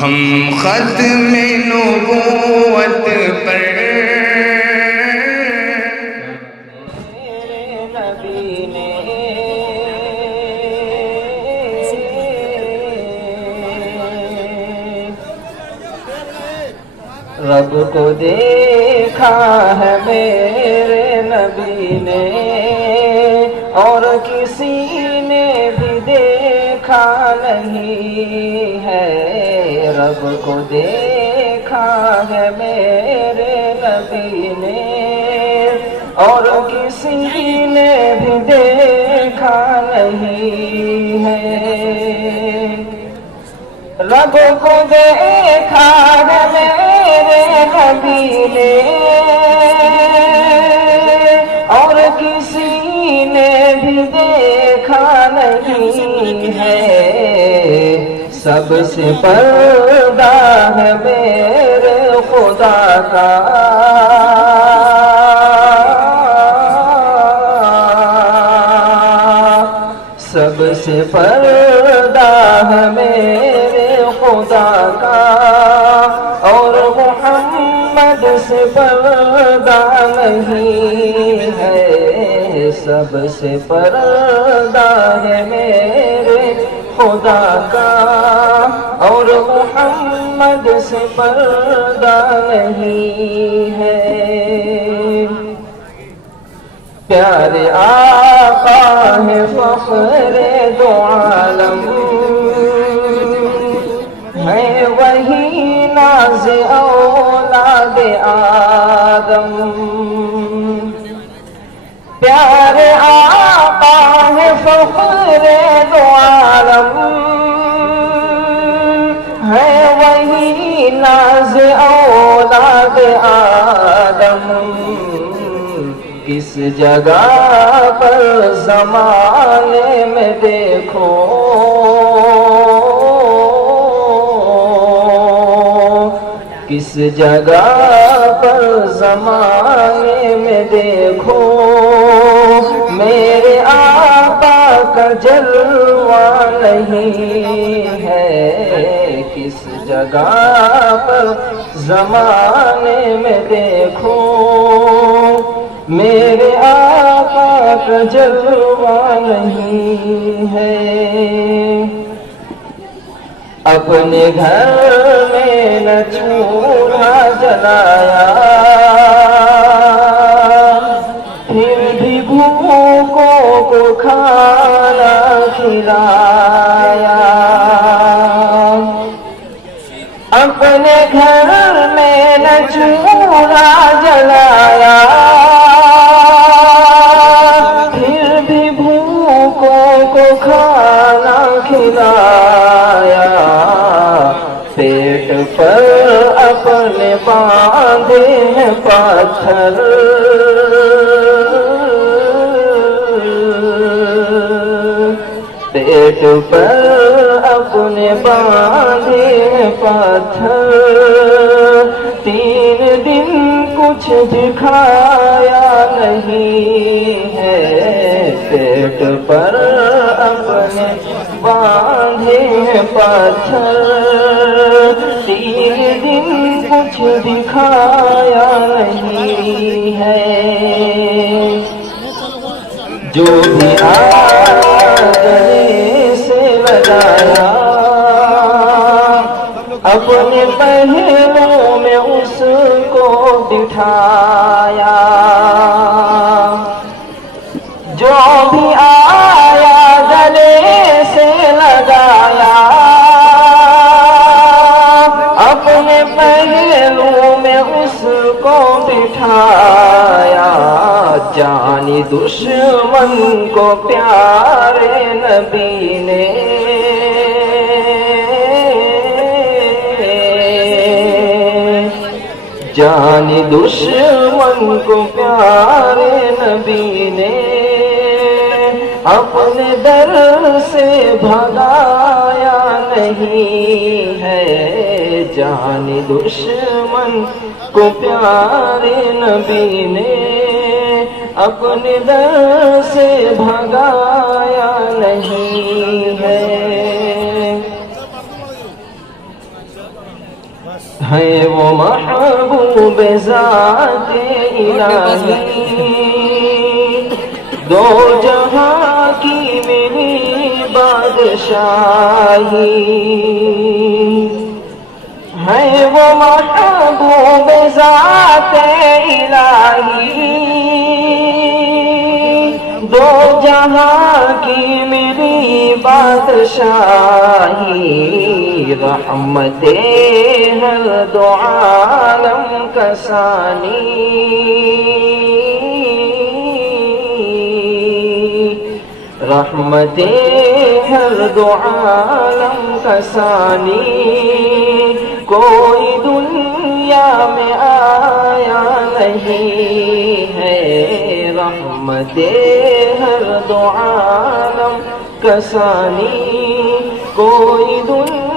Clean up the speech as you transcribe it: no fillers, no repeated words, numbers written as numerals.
ہم ختم نبوت پر نبی نے رب کو دیکھا ہے میرے نبی نے، اور کسی نے بھی دیکھا نہیں ہے۔ رب کو دیکھا ہے میرے نبی نے، اور کسی نے بھی دیکھا نہیں ہے۔ رب کو دیکھا ہے میرے نبی نے، اور کسی نے بھی دیکھا نہیں ہے۔ سب سے پردہ ہے میرے خدا کا، سب سے پردہ ہے میرے خدا کا، اور محمد سے پردہ نہیں ہے۔ سب سے پردہ ہے میرے خدا کا، اور محمد سے پردہ نہیں ہے۔ پیارے آقا ہے فخر دو عالم، ہے وہی ناز اولاد آدم۔ پیارے آقا ہے فخر دو عالم، ہے وہی ناز اولاد آدم۔ کس جگہ پر زمانے میں دیکھو، کس جگہ پر زمانے میں دیکھو، میرے آقا کا جلوہ نہیں ہے۔ کس جگہ پر زمانے میں دیکھو، میرے آقا کا جلوہ نہیں ہے۔ اپنے گھر میں نہ چولہا جلایا، پھر بھی بھوکوں کو کھانا کھلایا۔ اپنے گھر میں نہ چولہا جلایا، پھر بھی بھوکوں کو کھانا کھلایا۔ پیٹ پر اپنے باندھے ہیں پتھر، پیٹ پر اپنے باندھے ہیں پتھر۔ 3 دن کچھ بھی کھایا نہیں ہے، پیٹ پر اپنے باندھے ہیں پتھر۔ 3 دن کچھ بھی کھایا نہیں ہے۔ جو بھی آیا گلے سے لگایا، اپنے پہلوں میں اس کو بٹھایا۔ جو بھی آیا گلے سے لگایا، اپنے پہلوں میں اس کو بٹھایا۔ جانی دشمن کو پیارے نبی نے، جانی دشمن کو پیارے نبی نے، اپنے در سے بھگایا نہیں ہے۔ جانی دشمن کو پیارے نبی نے، اپنے در سے بھگایا نہیں ہے۔ ہے وہ محبوب ذات الہی، دو جہاں کی میری بادشاہی، ہے وہ محبوب ذات الہی، دو جہاں کی میری بادشاہی، رحمت ہر دو عالم کا ثانی، رحمت ہر دو عالم کا ثانی، کوئی دنیا میں آیا نہیں ہے، رحمت ہر دو عالم کا ثانی، کوئی دنیا